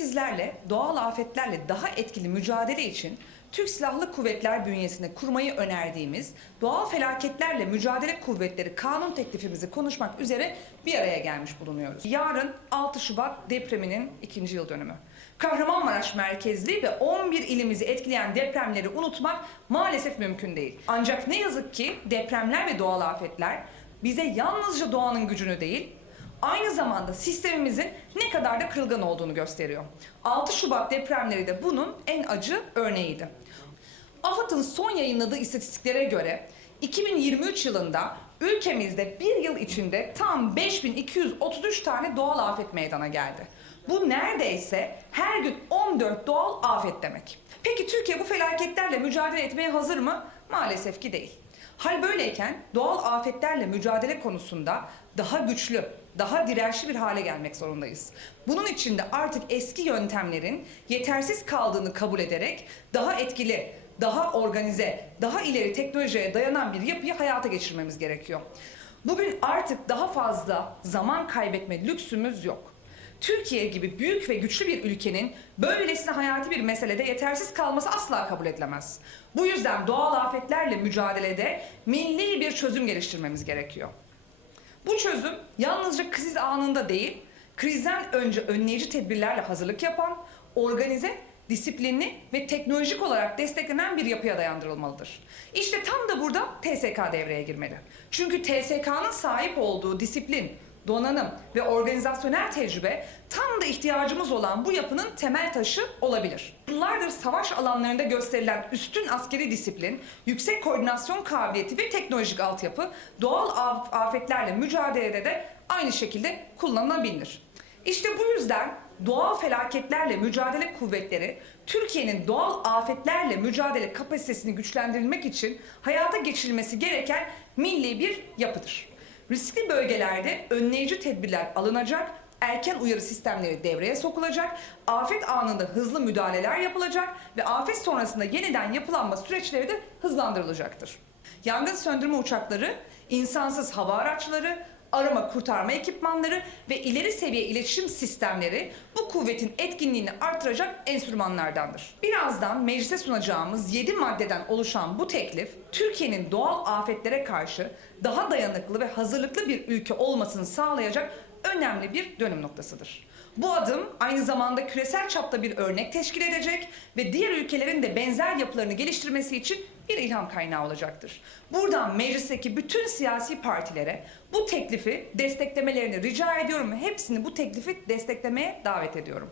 sizlerle doğal afetlerle daha etkili mücadele için Türk Silahlı Kuvvetler bünyesinde kurmayı önerdiğimiz Doğal Felaketlerle Mücadele Kuvvetleri kanun teklifimizi konuşmak üzere bir araya gelmiş bulunuyoruz. Yarın 6 Şubat depreminin ikinci yıl dönümü. Kahramanmaraş merkezli ve 11 ilimizi etkileyen depremleri unutmak maalesef mümkün değil. Ancak ne yazık ki depremler ve doğal afetler bize yalnızca doğanın gücünü değil, aynı zamanda sistemimizin ne kadar da kırılgan olduğunu gösteriyor. 6 Şubat depremleri de bunun en acı örneğiydi. AFAD'ın son yayınladığı istatistiklere göre 2023 yılında ülkemizde bir yıl içinde tam 5233 tane doğal afet meydana geldi. Bu neredeyse her gün 14 doğal afet demek. Peki Türkiye bu felaketlerle mücadele etmeye hazır mı? Maalesef ki değil. Hal böyleyken doğal afetlerle mücadele konusunda daha güçlü, daha dirençli bir hale gelmek zorundayız. Bunun için de artık eski yöntemlerin yetersiz kaldığını kabul ederek daha etkili, daha organize, daha ileri teknolojiye dayanan bir yapıyı hayata geçirmemiz gerekiyor. Bugün artık daha fazla zaman kaybetme lüksümüz yok. Türkiye gibi büyük ve güçlü bir ülkenin böylesine hayati bir meselede yetersiz kalması asla kabul edilemez. Bu yüzden doğal afetlerle mücadelede milli bir çözüm geliştirmemiz gerekiyor. Bu çözüm yalnızca kriz anında değil, krizden önce önleyici tedbirlerle hazırlık yapan, organize, disiplinli ve teknolojik olarak desteklenen bir yapıya dayandırılmalıdır. İşte tam da burada TSK devreye girmeli. Çünkü TSK'nın sahip olduğu disiplin, donanım ve organizasyonel tecrübe tam da ihtiyacımız olan bu yapının temel taşı olabilir. Yıllardır savaş alanlarında gösterilen üstün askeri disiplin, yüksek koordinasyon kabiliyeti ve teknolojik altyapı doğal af- afetlerle mücadelede de aynı şekilde kullanılabilir. İşte bu yüzden doğal felaketlerle mücadele kuvvetleri Türkiye'nin doğal afetlerle mücadele kapasitesini güçlendirilmek için hayata geçirilmesi gereken milli bir yapıdır. Riskli bölgelerde önleyici tedbirler alınacak, erken uyarı sistemleri devreye sokulacak, afet anında hızlı müdahaleler yapılacak ve afet sonrasında yeniden yapılanma süreçleri de hızlandırılacaktır. Yangın söndürme uçakları, insansız hava araçları, arama kurtarma ekipmanları ve ileri seviye iletişim sistemleri bu kuvvetin etkinliğini artıracak enstrümanlardandır. Birazdan meclise sunacağımız 7 maddeden oluşan bu teklif, Türkiye'nin doğal afetlere karşı daha dayanıklı ve hazırlıklı bir ülke olmasını sağlayacak önemli bir dönüm noktasıdır. Bu adım aynı zamanda küresel çapta bir örnek teşkil edecek ve diğer ülkelerin de benzer yapılarını geliştirmesi için bir ilham kaynağı olacaktır. Buradan meclisteki bütün siyasi partilere bu teklifi desteklemelerini rica ediyorum ve hepsini bu teklifi desteklemeye davet ediyorum.